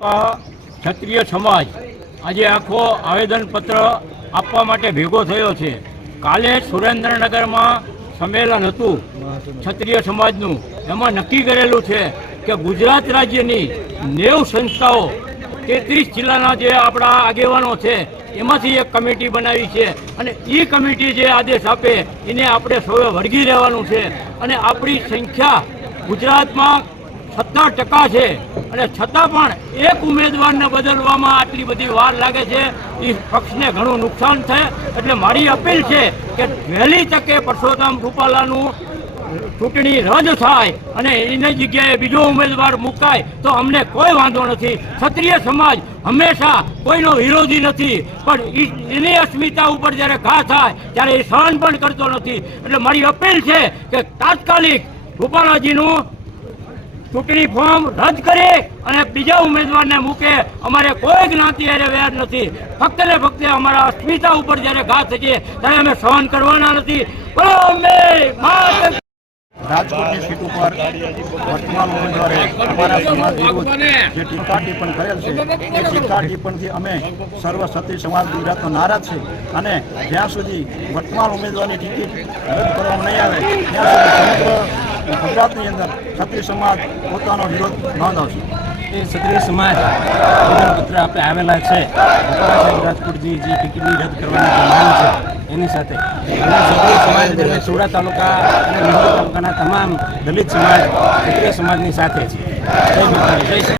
ક્ષત્રિય સમાજ આજે આખો આવેદનપત્ર આપવા માટે ભેગો થયો છે. કાલે સુરેન્દ્રનગરમાં સંમેલન હતું ક્ષત્રિય સમાજનું. એમાં નક્કી કરેલું છે કે ગુજરાત રાજ્યની નેવ સંસ્થાઓ તેત્રીસ જિલ્લાના જે આપણા આગેવાનો છે, એમાંથી એક કમિટી બનાવી છે અને એ કમિટી જે આદેશ આપે એને આપણે સૌએ વળગી રહેવાનું છે. અને આપણી સંખ્યા ગુજરાતમાં સત્તર ટકા છે. અને છતાં પણ એક ઉમેદવારને બદલવામાં આટલી બધી વાર લાગે છે, એ પક્ષને ઘણું નુકસાન છે. એટલે મારી અપીલ છે કે વહેલી તકે પરસોત્તમ રૂપાલાનું ચૂંટણી રદ થાય અને એની જગ્યાએ બીજો ઉમેદવાર મુકાય, તો અમને કોઈ વાંધો નથી. ક્ષત્રિય સમાજ હંમેશા કોઈનો વિરોધી નથી, પણ એની અસ્મિતા ઉપર જ્યારે ઘા થાય, ત્યારે એ સહન પણ કરતો નથી. એટલે મારી અપીલ છે કે તાત્કાલિક રૂપાલાજીનું ચૂંટણી ફોર્મ રદ કરે અને બીજા ઉમેદવારને મૂકે, અમારે કોઈ જ્ઞાતિ અરે વેર નથી. ફક્ત ને ફક્ત અમારા અસ્મિતા ઉપર જ્યારે ઘા થઈએ ત્યારે અમે સહન કરવાના નથી. રાજકોટની સીટ ઉપર વર્તમાન ઉમેદવારે અમારા સમાજ જે ટીકા ટિપ્પણ કરેલ છે, એ ટીકા ટિપ્પણથી અમે સર્વ ક્ષત્રિય સમાજ ગુજરાતનો નારાજ છે. અને જ્યાં સુધી વર્તમાન ઉમેદવારની ટિકિટ રદ કરવામાં નહીં આવે, ત્યાં સુધી સમગ્ર ગુજરાતની અંદર ક્ષત્રિય સમાજ પોતાનો વિરોધ નોંધાવશે. એ ક્ષત્રિય સમાજ આવેદનપત્ર આપણે આવેલા છે. સાહેબ રાજકોટજી જે ટિકિટની રદ કરવાની માંગ છે, એની સાથે સમાજ એટલે સુરત તાલુકા અને તાલુકાના તમામ દલિત સમાજ ક્ષત્રિય સમાજની સાથે છે.